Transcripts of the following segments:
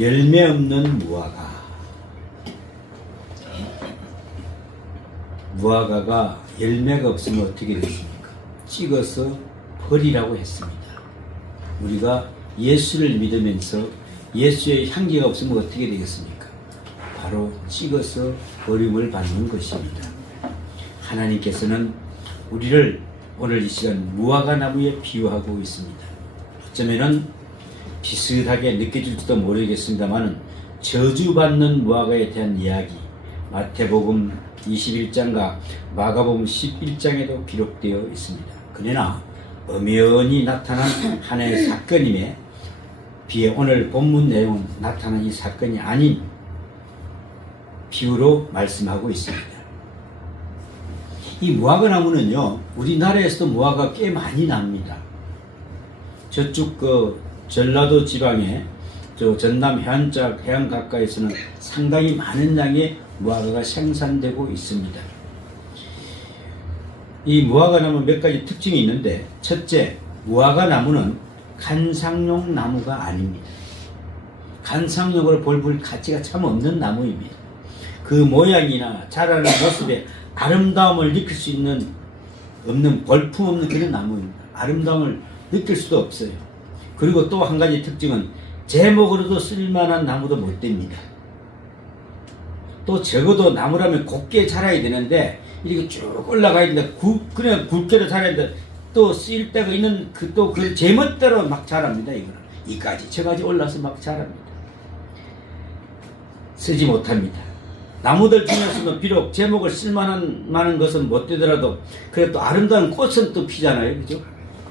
열매 없는 무화과. 무화과가 열매가 없으면 어떻게 되십니까? 찍어서 버리라고 했습니다. 우리가 예수를 믿으면서 예수의 향기가 없으면 어떻게 되겠습니까? 바로 찍어서 버림을 받는 것입니다. 하나님께서는 우리를 오늘 이 시간 무화과 나무에 비유하고 있습니다. 어쩌면은 비슷하게 느껴질지도 모르겠습니다만 저주받는 무화과에 대한 이야기 마태복음 21장과 마가복음 11장에도 기록되어 있습니다. 그러나 엄연히 나타난 하나의 사건임에 비해 오늘 본문 내용은 나타난 이 사건이 아닌 비유로 말씀하고 있습니다. 이 무화과 나무는요, 우리나라에서도 무화과가 꽤 많이 납니다. 저쪽 전라도 지방에 전남 해안 가까이에서는 상당히 많은 양의 무화과가 생산되고 있습니다. 이 무화과 나무 몇 가지 특징이 있는데, 첫째, 무화과 나무는 관상용 나무가 아닙니다. 관상용으로 볼 가치가 참 없는 나무입니다. 그 모양이나 자라는 모습에 아름다움을 느낄 수 없는 볼품없는 그런 나무입니다. 아름다움을 느낄 수도 없어요. 그리고 또 한 가지 특징은 제목으로도 쓸만한 나무도 못 됩니다. 또 적어도 나무라면 곱게 자라야 되는데 이렇게 쭉 올라가야 되는데 그냥 굵게로 자라야 되는데 또 쓰일 때가 있는 그 제멋대로 막 자랍니다. 이거는 이까지 저까지 올라서 막 자랍니다. 쓰지 못합니다. 나무들 중에서도 비록 제목을 쓸만한 것은 못 되더라도 그래도 아름다운 꽃은 또 피잖아요. 그죠?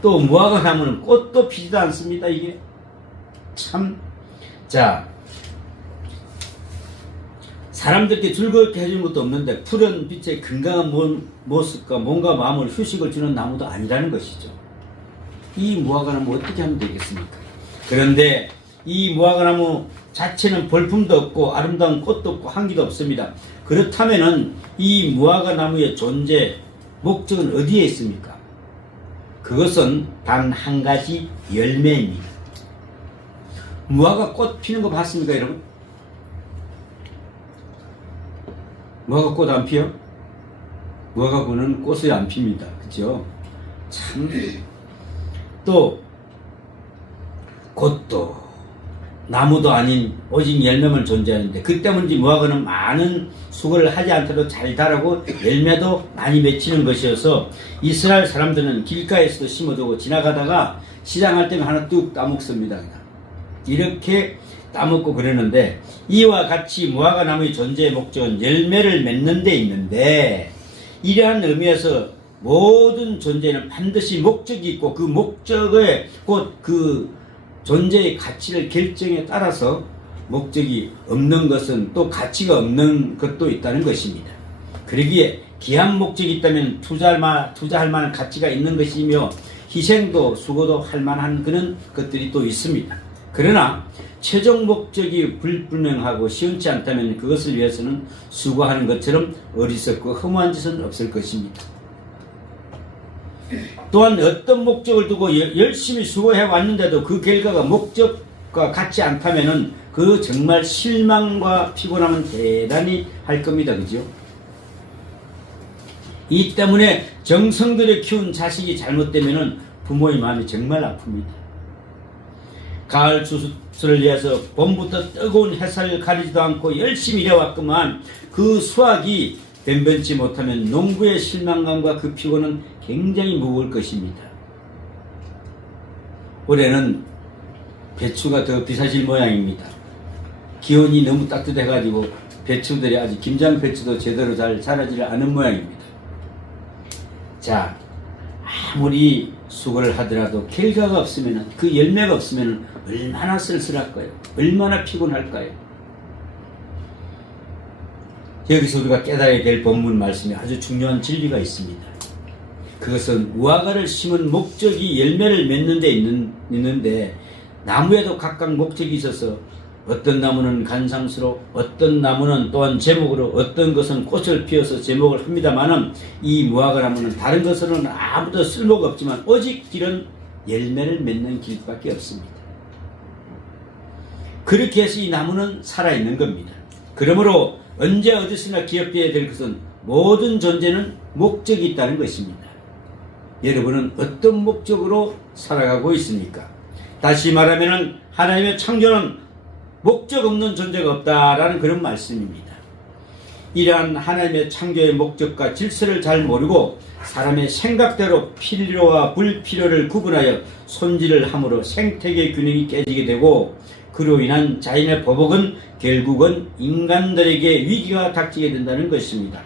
또 무화과 나무는 꽃도 피지도 않습니다. 이게 참, 자, 사람들께 즐겁게 해주는 것도 없는데 푸른 빛의 건강한 모습과 몸과 마음을 휴식을 주는 나무도 아니라는 것이죠. 이 무화과 나무 어떻게 하면 되겠습니까? 그런데 이 무화과 나무 자체는 볼품도 없고 아름다운 꽃도 없고 향기도 없습니다. 그렇다면은 이 무화과 나무의 존재 목적은 어디에 있습니까? 그것은 단 한 가지 열매입니다. 무화과 꽃 피는 거 봤습니까, 여러분? 무화과 꽃 안 피요? 무화과 꽃은 꽃이 안 핍니다. 그죠? 참, 또 꽃도 나무도 아닌 오직 열매만 존재하는데 그 때문인지 무화과는 많은 수고를 하지 않더라도 잘 자라고 열매도 많이 맺히는 것이어서 이스라엘 사람들은 길가에서도 심어두고 지나가다가 시장할 때는 하나 뚝 따먹습니다. 이렇게 따먹고 그러는데 이와 같이 무화과 나무의 존재의 목적은 열매를 맺는 데 있는데 이러한 의미에서 모든 존재는 반드시 목적이 있고 그 목적에 곧 그 존재의 가치를 결정에 따라서 목적이 없는 것은 또 가치가 없는 것도 있다는 것입니다. 그러기에 귀한 목적이 있다면 투자할 만한 가치가 있는 것이며 희생도 수고도 할 만한 그런 것들이 또 있습니다. 그러나 최종 목적이 불분명하고 시원치 않다면 그것을 위해서는 수고하는 것처럼 어리석고 허무한 짓은 없을 것입니다. 또한 어떤 목적을 두고 열심히 수고해 왔는데도 그 결과가 목적과 같지 않다면은 그 정말 실망과 피곤함은 대단히 할 겁니다. 그죠? 이 때문에 정성들여 키운 자식이 잘못되면은 부모의 마음이 정말 아픕니다. 가을 추수를 위해서 봄부터 뜨거운 햇살을 가리지도 않고 열심히 일해왔구만 그 수확이 변변치 못하면 농부의 실망감과 그 피곤은 굉장히 무거울 것입니다. 올해는 배추가 더 비싸질 모양입니다. 기온이 너무 따뜻해가지고 배추들이 아직 김장 배추도 제대로 잘 자라지 않은 모양입니다. 자, 아무리 수고를 하더라도 결과가 없으면 그 열매가 없으면 얼마나 쓸쓸할까요? 얼마나 피곤할까요? 여기서 우리가 깨달아야 될 본문 말씀에 아주 중요한 진리가 있습니다. 그것은 무화과를 심은 목적이 열매를 맺는 데 있는데 나무에도 각각 목적이 있어서 어떤 나무는 관상수로 어떤 나무는 또한 제목으로 어떤 것은 꽃을 피워서 제목을 합니다만은 이 무화과 나무는 다른 것으로는 아무도 쓸모가 없지만 오직 길은 열매를 맺는 길밖에 없습니다. 그렇게 해서 이 나무는 살아있는 겁니다. 그러므로 언제 어디서나 기억해야 될 것은 모든 존재는 목적이 있다는 것입니다. 여러분은 어떤 목적으로 살아가고 있습니까? 다시 말하면 하나님의 창조는 목적 없는 존재가 없다라는 그런 말씀입니다. 이러한 하나님의 창조의 목적과 질서를 잘 모르고 사람의 생각대로 필요와 불필요를 구분하여 손질을 함으로 생태계 균형이 깨지게 되고 그로 인한 자연의 보복은 결국은 인간들에게 위기가 닥치게 된다는 것입니다.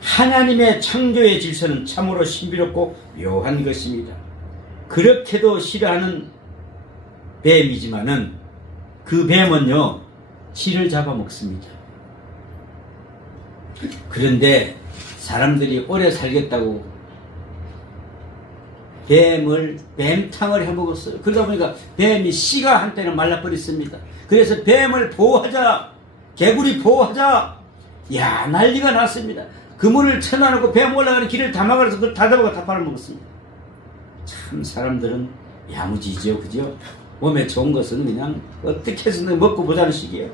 하나님의 창조의 질서는 참으로 신비롭고 묘한 것입니다. 그렇게도 싫어하는 뱀이지만은 그 뱀은요 쥐를 잡아먹습니다. 그런데 사람들이 오래 살겠다고 뱀탕을 해먹었어요. 그러다 보니까 뱀이 씨가 한때는 말라버렸습니다. 그래서 뱀을 보호하자, 개구리 보호하자, 야 난리가 났습니다. 그물을 쳐놔놓고 뱀 올라가는 길을 다 막아서 그걸 다 잡아가 다 팔아먹었습니다. 참 사람들은 야무지죠, 그죠? 몸에 좋은 것은 그냥 어떻게 해서든 먹고 보자는 식이에요.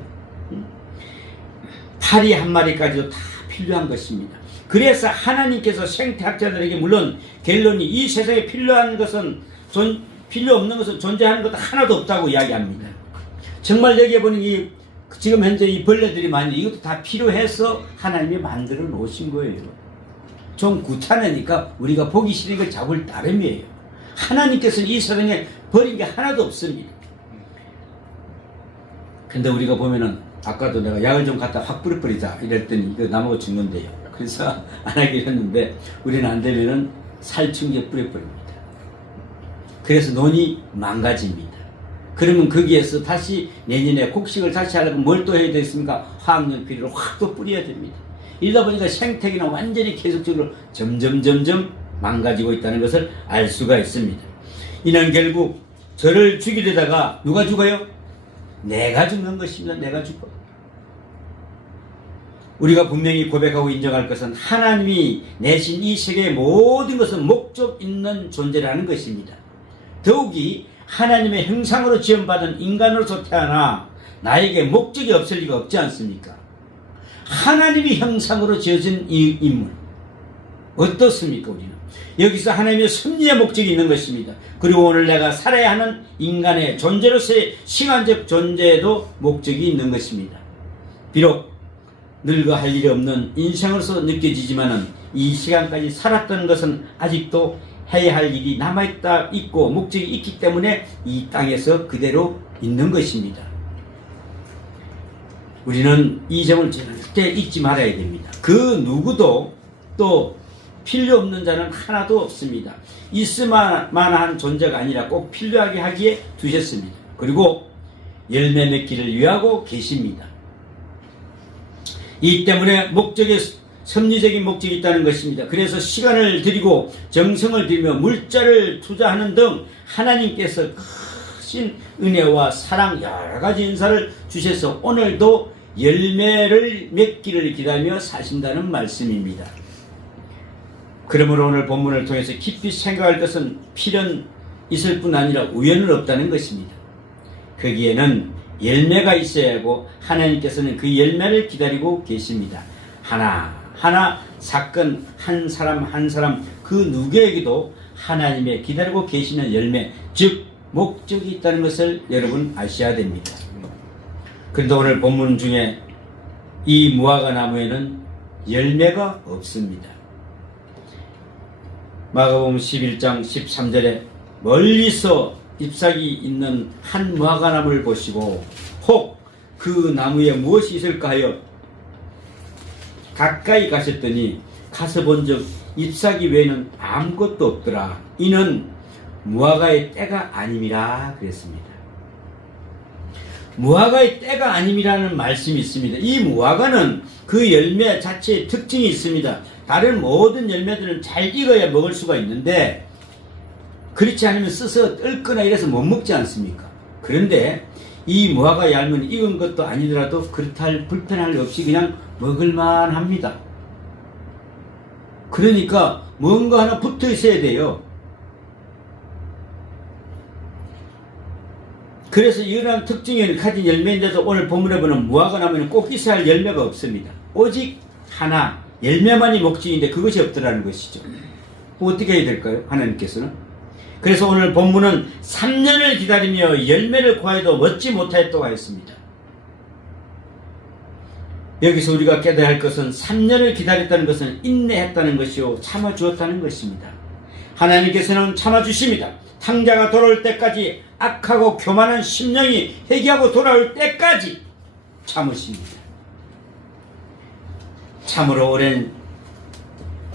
파리 한 마리까지도 다 필요한 것입니다. 그래서 하나님께서 생태학자들에게 물론 결론이 이 세상에 필요한 것은 필요 없는 것은 존재하는 것도 하나도 없다고 이야기합니다. 정말 여기에 보니 지금 현재 이 벌레들이 많이 이것도 다 필요해서 하나님이 만들어 놓으신 거예요. 좀 귀찮으니까 우리가 보기 싫은 걸 잡을 따름이에요. 하나님께서는 이 세상에 버린 게 하나도 없습니다. 근데 우리가 보면은 아까도 내가 약을 좀 갖다 확 뿌려버리자 이랬더니 그 나무가 죽는데요. 그래서 안 하기로 했는데 우리는 안 되면은 살충제 뿌려버립니다. 그래서 논이 망가집니다. 그러면 거기에서 다시 내년에 곡식을 다시 하려면 뭘 또 해야 되겠습니까? 화학연필을 확 또 뿌려야 됩니다. 이러다 보니까 생태계는 완전히 계속적으로 점점 망가지고 있다는 것을 알 수가 있습니다. 이는 결국 저를 죽이려다가 누가 죽어요? 내가 죽는 것입니다. 내가 죽어. 우리가 분명히 고백하고 인정할 것은 하나님이 내신 이 세계의 모든 것은 목적 있는 존재라는 것입니다. 더욱이 하나님의 형상으로 지음받은 인간으로서 태어나 나에게 목적이 없을 리가 없지 않습니까? 하나님이 형상으로 지어진 이 인물 어떻습니까? 우리는 여기서 하나님의 섭리의 목적이 있는 것입니다. 그리고 오늘 내가 살아야 하는 인간의 존재로서의 시간적 존재에도 목적이 있는 것입니다. 비록 늙어 할 일이 없는 인생으로서 느껴지지만은 이 시간까지 살았던 것은 아직도 해야 할 일이 있고 목적이 있기 때문에 이 땅에서 그대로 있는 것입니다. 우리는 이 점을 절대 잊지 말아야 됩니다. 그 누구도 또 필요 없는 자는 하나도 없습니다. 있을만한 존재가 아니라 꼭 필요하게 하기에 두셨습니다. 그리고 열매 맺기를 위하고 계십니다. 이 때문에 섭리적인 목적이 있다는 것입니다. 그래서 시간을 들이고 정성을 들이며 물자를 투자하는 등 하나님께서 크신 은혜와 사랑 여러 가지 인사를 주셔서 오늘도 열매를 맺기를 기다리며 사신다는 말씀입니다. 그러므로 오늘 본문을 통해서 깊이 생각할 것은 필연 있을 뿐 아니라 우연은 없다는 것입니다. 거기에는 열매가 있어야 하고 하나님께서는 그 열매를 기다리고 계십니다. 하나하나 사건 한 사람 그 누구에게도 하나님의 기다리고 계시는 열매 즉 목적이 있다는 것을 여러분 아셔야 됩니다. 그런데 오늘 본문 중에 이 무화과 나무에는 열매가 없습니다. 마가복음 11장 13절에 멀리서 잎사귀 있는 한 무화과나무를 보시고 혹 그 나무에 무엇이 있을까 하여 가까이 가셨더니 가서 본즉 잎사귀 외에는 아무것도 없더라. 이는 무화과의 때가 아님이라 그랬습니다. 무화과의 때가 아님이라는 말씀이 있습니다. 이 무화과는 그 열매 자체의 특징이 있습니다. 다른 모든 열매들은 잘 익어야 먹을 수가 있는데 그렇지 않으면 써서 뜰거나 이래서 못 먹지 않습니까? 그런데 이 무화과 얇은 익은 것도 아니더라도 그렇다 할 불편할 리 없이 그냥 먹을만 합니다. 그러니까 뭔가 하나 붙어 있어야 돼요. 그래서 이러한 특징을 가진 열매인데도 오늘 본문에 보면 무화과 나무는 꼭 있어야 할 열매가 없습니다. 오직 하나 열매만이 목적인데 그것이 없더라는 것이죠. 어떻게 해야 될까요? 하나님께서는. 그래서 오늘 본문은 3년을 기다리며 열매를 구하여도 얻지 못하였다고 하였습니다. 여기서 우리가 깨달아야 할 것은 3년을 기다렸다는 것은 인내했다는 것이요 참아주었다는 것입니다. 하나님께서는 참아주십니다. 탕자가 돌아올 때까지 악하고 교만한 심령이 회개하고 돌아올 때까지 참으십니다. 참으로 오랜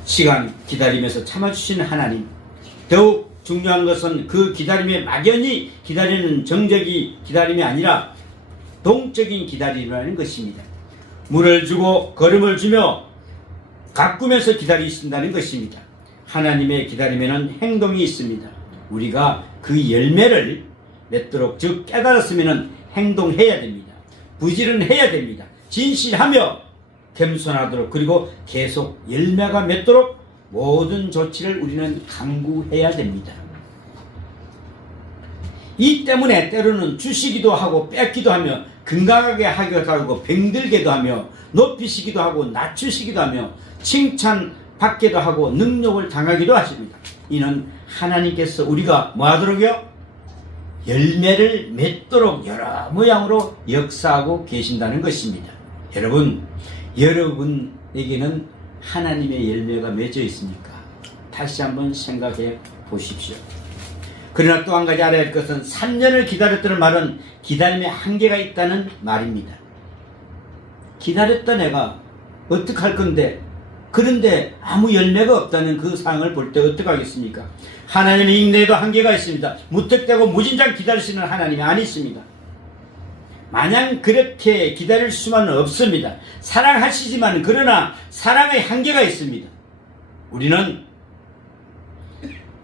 시간 기다리면서 참아주시는 하나님. 더욱 중요한 것은 그 기다림에 막연히 기다리는 정적이 기다림이 아니라 동적인 기다림이라는 것입니다. 물을 주고 걸음을 주며 가꾸면서 기다리신다는 것입니다. 하나님의 기다림에는 행동이 있습니다. 우리가 그 열매를 맺도록 즉 깨달았으면 행동해야 됩니다. 부지런해야 됩니다. 진실하며 겸손하도록 그리고 계속 열매가 맺도록 모든 조치를 우리는 강구해야 됩니다. 이 때문에 때로는 주시기도 하고 뺏기도 하며 건강하게 하기도 하고 병들게도 하며 높이시기도 하고 낮추시기도 하며 칭찬받기도 하고 능력을 당하기도 하십니다. 이는 하나님께서 우리가 뭐하도록요? 열매를 맺도록 여러 모양으로 역사하고 계신다는 것입니다. 여러분에게는 하나님의 열매가 맺어 있습니까? 다시 한번 생각해 보십시오. 그러나 또 한 가지 알아야 할 것은 3년을 기다렸다는 말은 기다림에 한계가 있다는 말입니다. 기다렸다 내가 어떡할 건데 그런데 아무 열매가 없다는 그 상황을 볼 때 어떡하겠습니까? 하나님의 인내에도 한계가 있습니다. 무턱대고 무진장 기다리시는 하나님이 아니십니다. 마냥 그렇게 기다릴 수만은 없습니다. 사랑하시지만 그러나 사랑의 한계가 있습니다. 우리는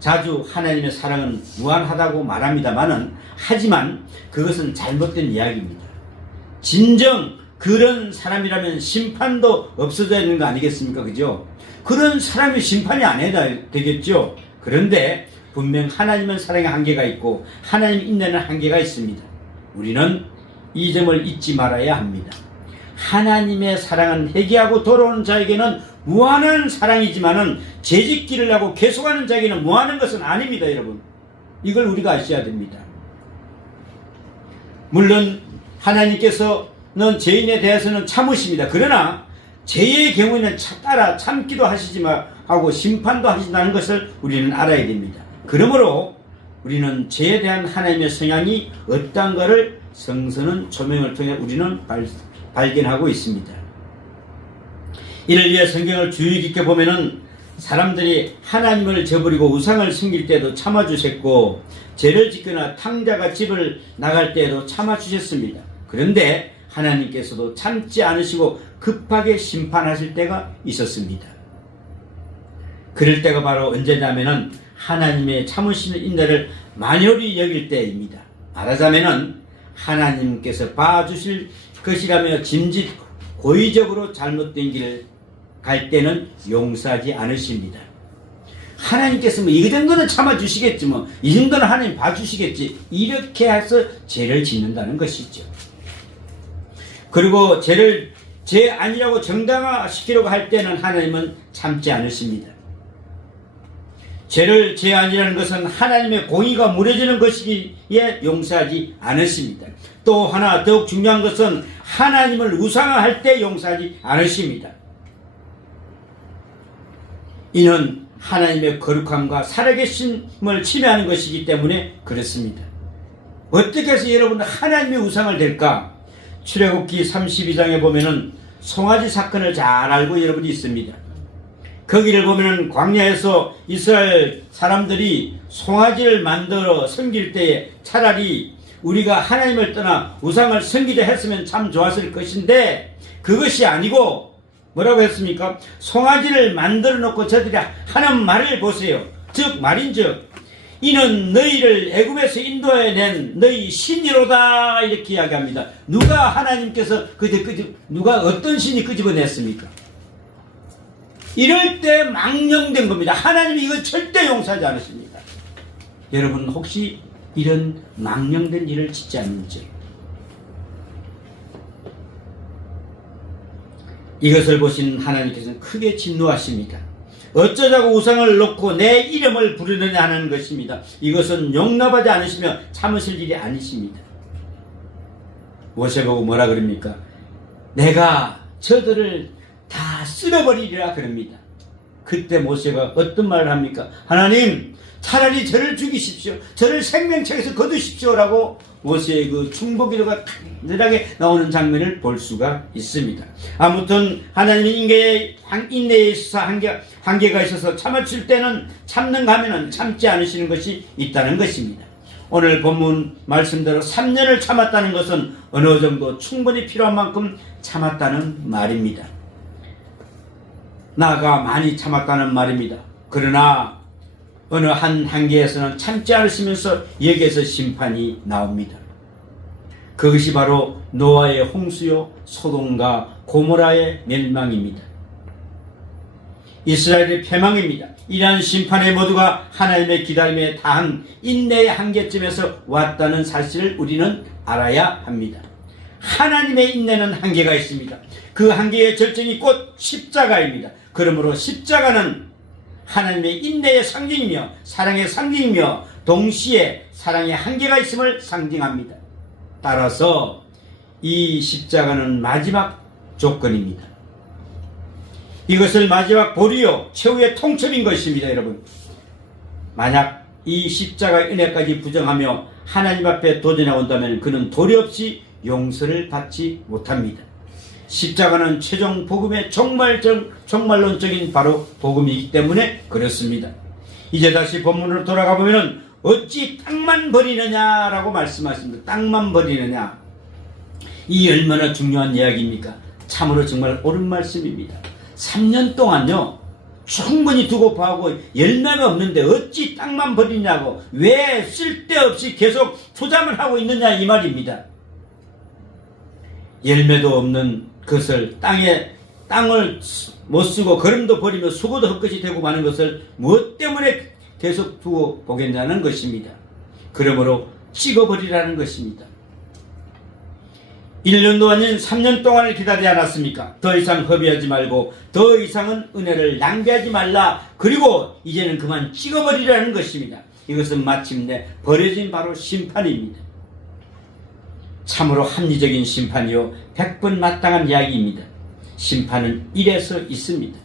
자주 하나님의 사랑은 무한하다고 말합니다만은 하지만 그것은 잘못된 이야기입니다. 진정 그런 사람이라면 심판도 없어져야 되는 거 아니겠습니까? 그죠? 그런 사람이 심판이 안 해야 되겠죠? 그런데 분명 하나님은 사랑의 한계가 있고 하나님 인내는 한계가 있습니다. 우리는 이 점을 잊지 말아야 합니다. 하나님의 사랑은 회개하고 돌아오는 자에게는 무한한 사랑이지만은 재짓기를 하고 계속하는 자에게는 무한한 것은 아닙니다, 여러분. 이걸 우리가 아셔야 됩니다. 물론 하나님께서는 죄인에 대해서는 참으십니다. 그러나 죄의 경우에는 따라 참기도 하시지만 하고 심판도 하신다는 것을 우리는 알아야 됩니다. 그러므로 우리는 죄에 대한 하나님의 성향이 어떠한가를 성서는 조명을 통해 우리는 발견하고 있습니다. 이를 위해 성경을 주의 깊게 보면은 사람들이 하나님을 저버리고 우상을 섬길 때도 참아주셨고 죄를 짓거나 탕자가 집을 나갈 때에도 참아주셨습니다. 그런데 하나님께서도 참지 않으시고 급하게 심판하실 때가 있었습니다. 그럴 때가 바로 언제냐면은 하나님의 참으시는 인내를 만연히 여길 때입니다. 말하자면은 하나님께서 봐주실 것이라며 짐짓 고의적으로 잘못된 길을 갈 때는 용서하지 않으십니다. 하나님께서 이 정도는 참아주시겠지 이 정도는 하나님 봐주시겠지 이렇게 해서 죄를 짓는다는 것이죠. 그리고 죄를 죄 아니라고 정당화시키려고 할 때는 하나님은 참지 않으십니다. 죄를 죄 아니라는 것은 하나님의 공의가 무너지는 것이기에 용서하지 않으십니다. 또 하나 더욱 중요한 것은 하나님을 우상화할 때 용서하지 않으십니다. 이는 하나님의 거룩함과 살아계심을 침해하는 것이기 때문에 그렇습니다. 어떻게 해서 여러분은 하나님의 우상을 될까? 출애굽기 32장에 보면은 송아지 사건을 잘 알고 여러분이 있습니다. 거기를 보면은 광야에서 이스라엘 사람들이 송아지를 만들어 섬길 때에 차라리 우리가 하나님을 떠나 우상을 섬기자 했으면 참 좋았을 것인데 그것이 아니고 뭐라고 했습니까? 송아지를 만들어 놓고 저들이 하는 말을 보세요. 즉 말인즉 이는 너희를 애굽에서 인도해낸 너희 신이로다 이렇게 이야기합니다. 누가 하나님께서 누가 어떤 신이 끄집어냈습니까? 이럴 때 망령된 겁니다. 하나님이 이거 절대 용서하지 않으십니다. 여러분 혹시 이런 망령된 일을 짓지 않는지. 이것을 보신 하나님께서는 크게 진노하십니다. 어쩌자고 우상을 놓고 내 이름을 부르느냐 하는 것입니다. 이것은 용납하지 않으시며 참으실 일이 아니십니다. 모세보고 뭐라 그럽니까? 내가 저들을 다 쓸어버리리라 그럽니다. 그때 모세가 어떤 말을 합니까? 하나님, 차라리 저를 죽이십시오. 저를 생명책에서 거두십시오라고 모세의 그 충복기도가 강렬하게 나오는 장면을 볼 수가 있습니다. 아무튼 하나님의 인내에 있어서 한계가 있어서 참아줄 때는 참는가 하면 참지 않으시는 것이 있다는 것입니다. 오늘 본문 말씀대로 3년을 참았다는 것은 어느 정도 충분히 필요한 만큼 참았다는 말입니다. 나가 많이 참았다는 말입니다. 그러나 어느 한 한계에서는 참지 않으시면서 여기에서 심판이 나옵니다. 그것이 바로 노아의 홍수요, 소돔과 고모라의 멸망입니다. 이스라엘의 패망입니다. 이러한 심판의 모두가 하나님의 기다림에 다한 인내의 한계쯤에서 왔다는 사실을 우리는 알아야 합니다. 하나님의 인내는 한계가 있습니다. 그 한계의 절정이 곧 십자가입니다. 그러므로 십자가는 하나님의 인내의 상징이며 사랑의 상징이며 동시에 사랑의 한계가 있음을 상징합니다. 따라서 이 십자가는 마지막 조건입니다. 이것을 마지막 보리요 최후의 통첩인 것입니다. 여러분, 만약 이 십자가의 은혜까지 부정하며 하나님 앞에 도전해온다면 그는 도리 없이 용서를 받지 못합니다. 십자가는 최종 복음의 종말론적인 바로 복음이기 때문에 그렇습니다. 이제 다시 본문으로 돌아가 보면 어찌 땅만 버리느냐라고 말씀하십니다. 땅만 버리느냐. 이 얼마나 중요한 이야기입니까? 참으로 정말 옳은 말씀입니다. 3년 동안요 충분히 두고 파고 열매가 없는데 어찌 땅만 버리냐고, 왜 쓸데없이 계속 투자만 하고 있느냐 이 말입니다. 열매도 없는 것을 땅을 못 쓰고 거름도 버리며 수고도 헛것이 되고 마는 것을 무엇 때문에 계속 두고 보겠냐는 것입니다. 그러므로 찍어버리라는 것입니다. 1년도 아닌 3년 동안을 기다리지 않았습니까? 더 이상 허비하지 말고 더 이상은 은혜를 낭비하지 말라. 그리고 이제는 그만 찍어버리라는 것입니다. 이것은 마침내 벌어진 바로 심판입니다. 참으로 합리적인 심판이요 100번 마땅한 이야기입니다. 심판은 이래서 있습니다.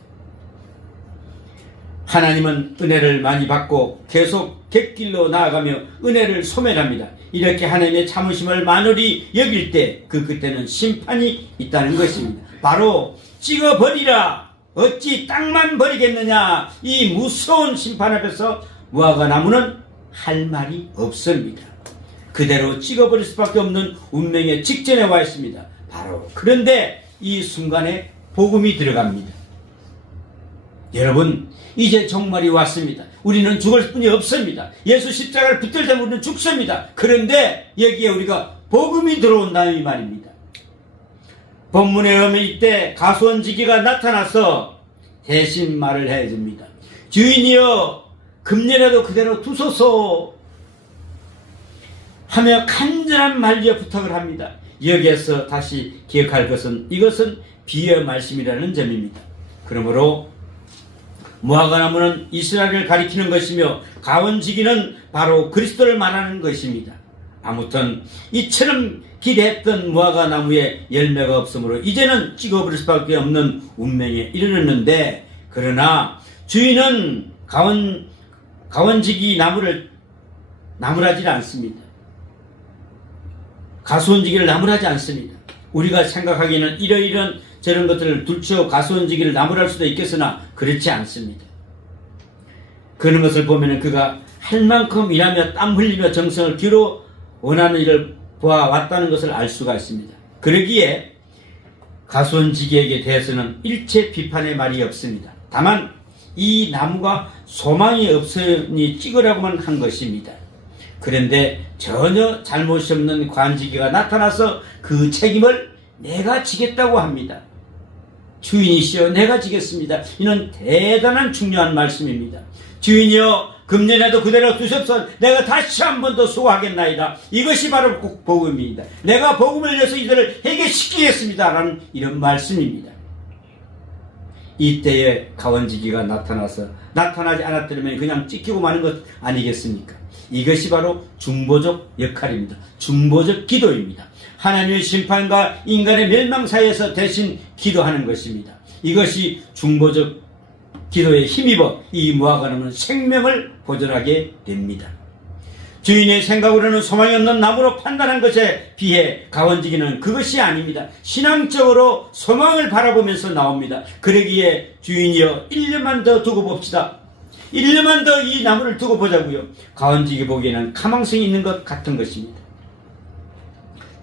하나님은 은혜를 많이 받고 계속 객길로 나아가며 은혜를 소멸합니다. 이렇게 하나님의 참으심을 만홀히 여길 때 그 끝에는 심판이 있다는 것입니다. 바로 찍어버리라. 어찌 땅만 버리겠느냐. 이 무서운 심판 앞에서 무화과 나무는 할 말이 없습니다. 그대로 찍어버릴 수밖에 없는 운명의 직전에 와 있습니다. 바로 그런데 이 순간에 복음이 들어갑니다. 여러분, 이제 종말이 왔습니다. 우리는 죽을 뿐이 없습니다. 예수 십자가를 붙들자면 우리는 죽습니다. 그런데 여기에 우리가 복음이 들어온다 이 말입니다. 본문에 보면 이때 가수원지기가 나타나서 대신 말을 해줍니다. 주인이여, 금년에도 그대로 두소서 하며 간절한 말리어 부탁을 합니다. 여기에서 다시 기억할 것은 이것은 비유의 말씀이라는 점입니다. 그러므로 무화과나무는 이스라엘을 가리키는 것이며 가원지기는 바로 그리스도를 말하는 것입니다. 아무튼 이처럼 기대했던 무화과나무에 열매가 없으므로 이제는 찍어버릴 수밖에 없는 운명에 이르렀는데, 그러나 주인은 가원지기 나무를 나무라지 않습니다. 가수원지기를 나무라지 않습니다. 우리가 생각하기에는 이러이런 저런 것들을 둘쳐 가수원지기를 나무랄 수도 있겠으나 그렇지 않습니다. 그런 것을 보면 그가 할 만큼 일하며 땀 흘리며 정성을 기울여 원하는 일을 보아왔다는 것을 알 수가 있습니다. 그러기에 가수원지기에게 대해서는 일체 비판의 말이 없습니다. 다만 이 나무가 소망이 없으니 찍으라고만 한 것입니다. 그런데 전혀 잘못이 없는 관지기가 나타나서 그 책임을 내가 지겠다고 합니다. 주인이시여, 내가 지겠습니다. 이는 대단한 중요한 말씀입니다. 주인이여 금년에도 그대로 두셨소. 내가 다시 한 번 더 수고하겠나이다. 이것이 바로 복음입니다. 내가 복음을 위해서 이들을 해결시키겠습니다. 라는 이런 말씀입니다. 이때에 가원지기가 나타나지 않았더라면 그냥 찢기고 마는 것 아니겠습니까? 이것이 바로 중보적 역할입니다. 중보적 기도입니다. 하나님의 심판과 인간의 멸망 사이에서 대신 기도하는 것입니다. 이것이 중보적 기도에 힘입어 이 무화과나무는 생명을 보존하게 됩니다. 주인의 생각으로는 소망이 없는 나무로 판단한 것에 비해 가원지기는 그것이 아닙니다. 신앙적으로 소망을 바라보면서 나옵니다. 그러기에 주인이여 1년만 더 두고 봅시다. 1년만 더 이 나무를 두고 보자고요. 가원지기 보기에는 가망성이 있는 것 같은 것입니다.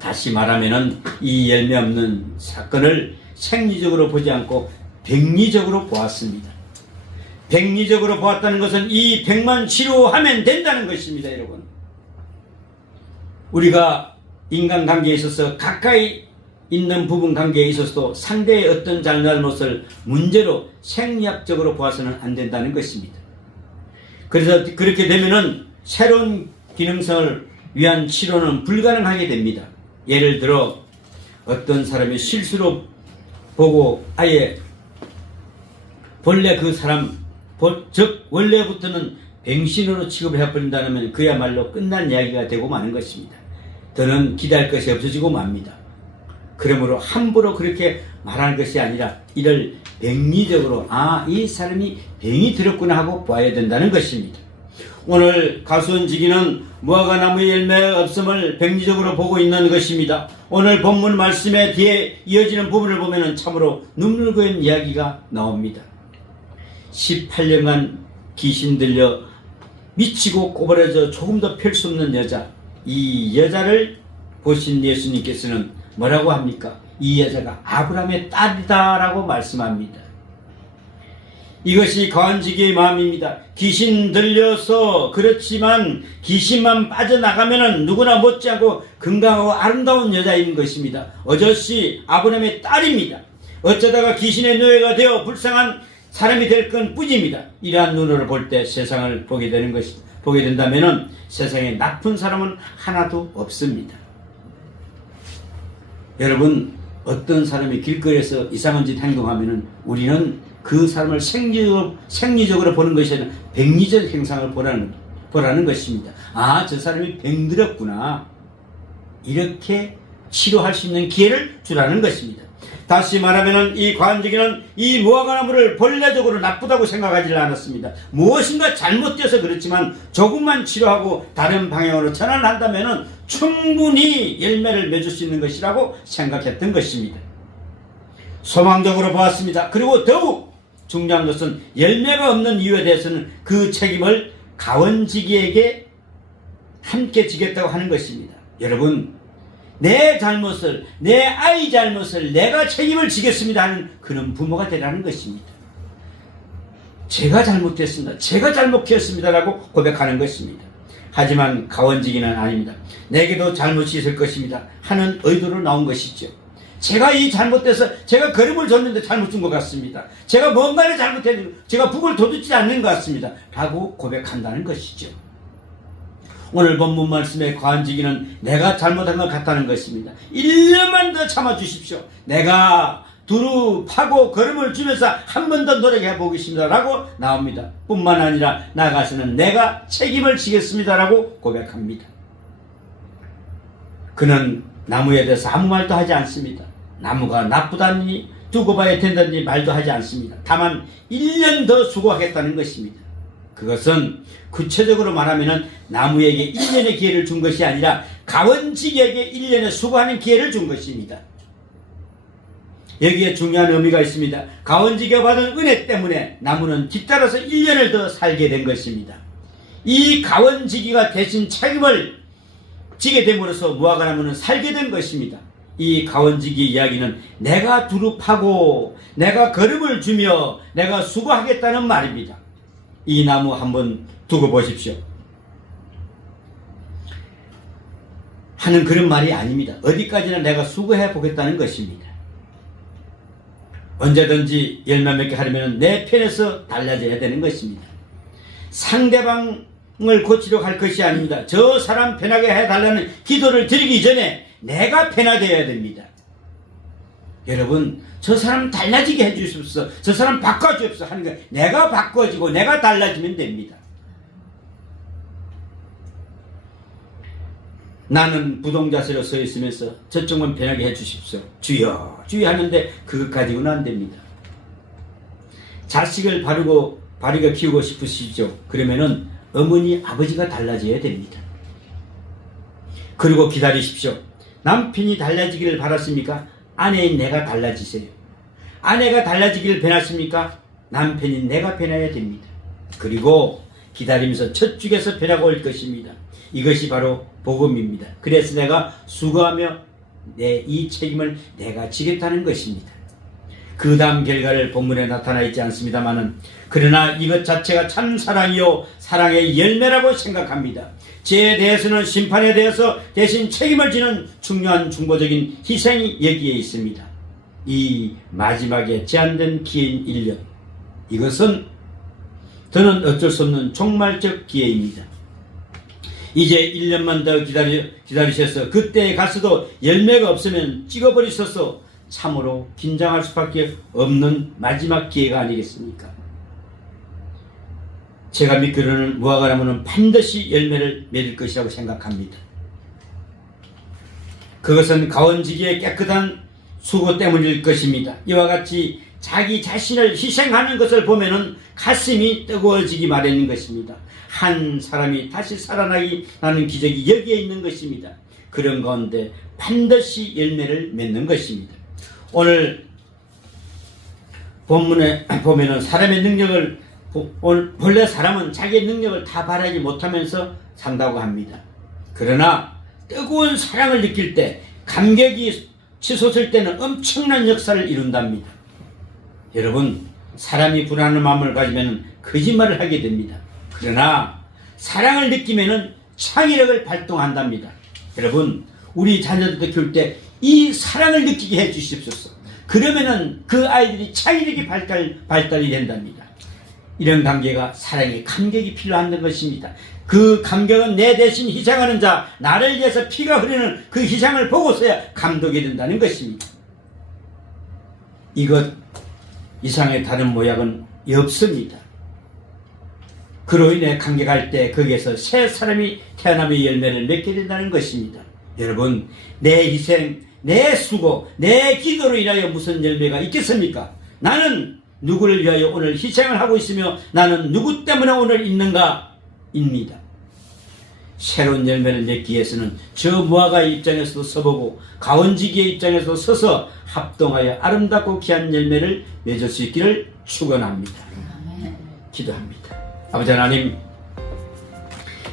다시 말하면은 이 열매 없는 사건을 생리적으로 보지 않고 백리적으로 보았습니다. 백리적으로 보았다는 것은 이 백만 치료하면 된다는 것입니다. 여러분, 우리가 인간관계에 있어서 가까이 있는 부분 관계에 있어서도 상대의 어떤 잘못을 문제로 생리학적으로 보아서는 안 된다는 것입니다. 그래서 그렇게 되면은 새로운 기능성을 위한 치료는 불가능하게 됩니다. 예를 들어 어떤 사람이 실수로 보고 아예 본래 그 사람, 즉 원래부터는 병신으로 취급을 해버린다면 그야말로 끝난 이야기가 되고 마는 것입니다. 더는 기대할 것이 없어지고 맙니다. 그러므로 함부로 그렇게 말하는 것이 아니라 이를 병리적으로 이 사람이 병이 들었구나 하고 봐야 된다는 것입니다. 오늘 가수원지기는 무화과나무의 열매 없음을 병리적으로 보고 있는 것입니다. 오늘 본문 말씀에 뒤에 이어지는 부분을 보면 참으로 눈물 고인 이야기가 나옵니다. 18년간 귀신 들려 미치고 꼬부라져 조금 더 펼 수 없는 여자, 이 여자를 보신 예수님께서는 뭐라고 합니까? 이 여자가 아브라함의 딸이다라고 말씀합니다. 이것이 가원지기의 마음입니다. 귀신 들려서 그렇지만 귀신만 빠져나가면은 누구나 못지않고 건강하고 아름다운 여자인 것입니다. 어저씨 아브라함의 딸입니다. 어쩌다가 귀신의 노예가 되어 불쌍한 사람이 될 건 뿐입니다. 이러한 눈으로 볼 때 세상을 보게 된다면은 세상에 나쁜 사람은 하나도 없습니다. 여러분, 어떤 사람이 길거리에서 이상한 짓 행동하면은 우리는 그 사람을 생리적으로 보는 것이 아니라 백리적 행상을 보라는 것입니다. 저 사람이 병들었구나. 이렇게 치료할 수 있는 기회를 주라는 것입니다. 다시 말하면 이 가원지기는 이 무화과나무를 본래적으로 나쁘다고 생각하지 않았습니다. 무엇인가 잘못되어서 그렇지만 조금만 치료하고 다른 방향으로 전환한다면 충분히 열매를 맺을 수 있는 것이라고 생각했던 것입니다. 소망적으로 보았습니다. 그리고 더욱 중요한 것은 열매가 없는 이유에 대해서는 그 책임을 가원지기에게 함께 지겠다고 하는 것입니다. 여러분, 내 잘못을, 내 아이 잘못을 내가 책임을 지겠습니다 하는 그런 부모가 되라는 것입니다. 제가 잘못했습니다. 제가 잘못했습니다 라고 고백하는 것입니다. 하지만 가원지기는 아닙니다. 내게도 잘못이 있을 것입니다 하는 의도로 나온 것이죠. 제가 이 잘못돼서 제가 걸음을 줬는데 잘못 준 것 같습니다. 제가 뭔가를 잘못했는데 제가 북을 돋우지 않는 것 같습니다 라고 고백한다는 것이죠. 오늘 본문 말씀의 가원지기는 내가 잘못한 것 같다는 것입니다. 1년만 더 참아주십시오. 내가 두루 파고 걸음을 주면서 한 번 더 노력해 보겠습니다 라고 나옵니다. 뿐만 아니라 나아가서는 내가 책임을 지겠습니다 라고 고백합니다. 그는 나무에 대해서 아무 말도 하지 않습니다. 나무가 나쁘다니 두고 봐야 된다니 말도 하지 않습니다. 다만 1년 더 수고하겠다는 것입니다. 그것은 구체적으로 말하면 나무에게 1년의 기회를 준 것이 아니라 가원지기에게 1년의 수고하는 기회를 준 것입니다. 여기에 중요한 의미가 있습니다. 가원지기가 받은 은혜 때문에 나무는 뒤따라서 1년을 더 살게 된 것입니다. 이 가원지기가 대신 책임을 지게 됨으로써 무화과나무는 살게 된 것입니다. 이 가원지기 이야기는 내가 두루 파고 내가 걸음을 주며 내가 수고하겠다는 말입니다. 이 나무 한번 두고 보십시오 하는 그런 말이 아닙니다. 어디까지나 내가 수고해 보겠다는 것입니다. 언제든지 열매 맺게 하려면 내 편에서 달라져야 되는 것입니다. 상대방을 고치려 갈 것이 아닙니다. 저 사람 변하게 해달라는 기도를 드리기 전에 내가 변화되어야 됩니다. 여러분, 저 사람 달라지게 해주십시오. 저 사람 바꿔주십시오 하는 게 내가 바꿔지고 내가 달라지면 됩니다. 나는 부동자세로 서 있으면서 저쪽만 변하게 해주십시오. 주여 주여 하는데 그것 가지고는 안 됩니다. 자식을 바르게 키우고 싶으시죠? 그러면은 어머니 아버지가 달라져야 됩니다. 그리고 기다리십시오. 남편이 달라지기를 바랐습니까? 아내인 내가 달라지세요. 아내가 달라지기를 변했습니까? 남편인 내가 변해야 됩니다. 그리고 기다리면서 저쪽에서 변화가 올 것입니다. 이것이 바로 복음입니다. 그래서 내가 수고하며 이 책임을 내가 지겠다는 것입니다. 그 다음 결과를 본문에 나타나 있지 않습니다만은, 그러나 이것 자체가 참 사랑이요 사랑의 열매라고 생각합니다. 죄에 대해서는 심판에 대해서 대신 책임을 지는 중요한 중보적인 희생이 여기에 있습니다. 이 마지막에 제한된 기회인 1년, 이것은 더는 어쩔 수 없는 종말적 기회입니다. 이제 1년만 더 기다리셔서 그때에 가서도 열매가 없으면 찍어버리셔서 참으로 긴장할 수밖에 없는 마지막 기회가 아니겠습니까? 제가 믿기로는 무화과나무는 반드시 열매를 맺을 것이라고 생각합니다. 그것은 가원지기의 깨끗한 수고 때문일 것입니다. 이와 같이 자기 자신을 희생하는 것을 보면은 가슴이 뜨거워지기 마련인 것입니다. 한 사람이 다시 살아나기 나는 기적이 여기에 있는 것입니다. 그런 가운데 반드시 열매를 맺는 것입니다. 오늘 본문에 보면은 사람의 능력을, 원래 사람은 자기의 능력을 다 발휘하지 못하면서 산다고 합니다. 그러나 뜨거운 사랑을 느낄 때, 감격이 치솟을 때는 엄청난 역사를 이룬답니다. 여러분, 사람이 불안한 마음을 가지면 거짓말을 하게 됩니다. 그러나 사랑을 느끼면 창의력을 발동한답니다. 여러분, 우리 자녀들도 키울 때 이 사랑을 느끼게 해 주십시오. 그러면은 그 아이들이 창의력이 발달이 된답니다. 이런 관계가 사랑의 감격이 필요한 것입니다. 그 감격은 내 대신 희생하는 자, 나를 위해서 피가 흐르는 그 희생을 보고서야 감동이 된다는 것입니다. 이것 이상의 다른 모양은 없습니다. 그로 인해 감격할 때 거기에서 새 사람이 태어남의 열매를 맺게 된다는 것입니다. 여러분, 내 희생, 내 수고, 내 기도로 인하여 무슨 열매가 있겠습니까? 나는 누구를 위하여 오늘 희생을 하고 있으며 나는 누구 때문에 오늘 있는가? 입니다. 새로운 열매를 맺기 위해서는 저 무화과의 입장에서도 서보고 가원지기의 입장에서도 서서 합동하여 아름답고 귀한 열매를 맺을 수 있기를 축원합니다. 기도합니다. 아버지 하나님,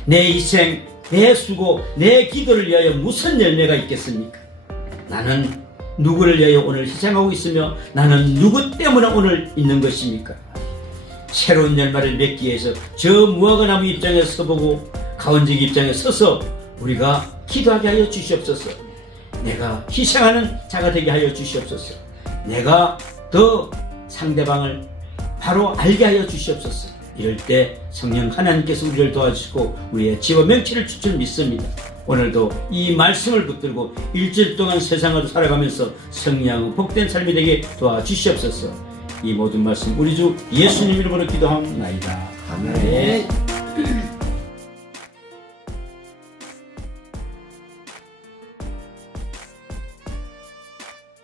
내 희생, 내 수고, 내 기도를 위하여 무슨 열매가 있겠습니까? 나는 누구를 위하여 오늘 희생하고 있으며 나는 누구 때문에 오늘 있는 것입니까? 새로운 열매를 맺기 위해서 저 무화과나무 입장에 서보고 가원지기 입장에 서서 우리가 기도하게 하여 주시옵소서. 내가 희생하는 자가 되게 하여 주시옵소서. 내가 더 상대방을 바로 알게 하여 주시옵소서. 이럴 때 성령 하나님께서 우리를 도와주시고 우리의 지와 명치를 줄 줄 믿습니다. 오늘도 이 말씀을 붙들고 일주일 동안 세상을 살아가면서 성령의 복된 삶이 되게 도와주시옵소서. 이 모든 말씀 우리 주 예수님 이름으로 기도하옵나이다. 아멘.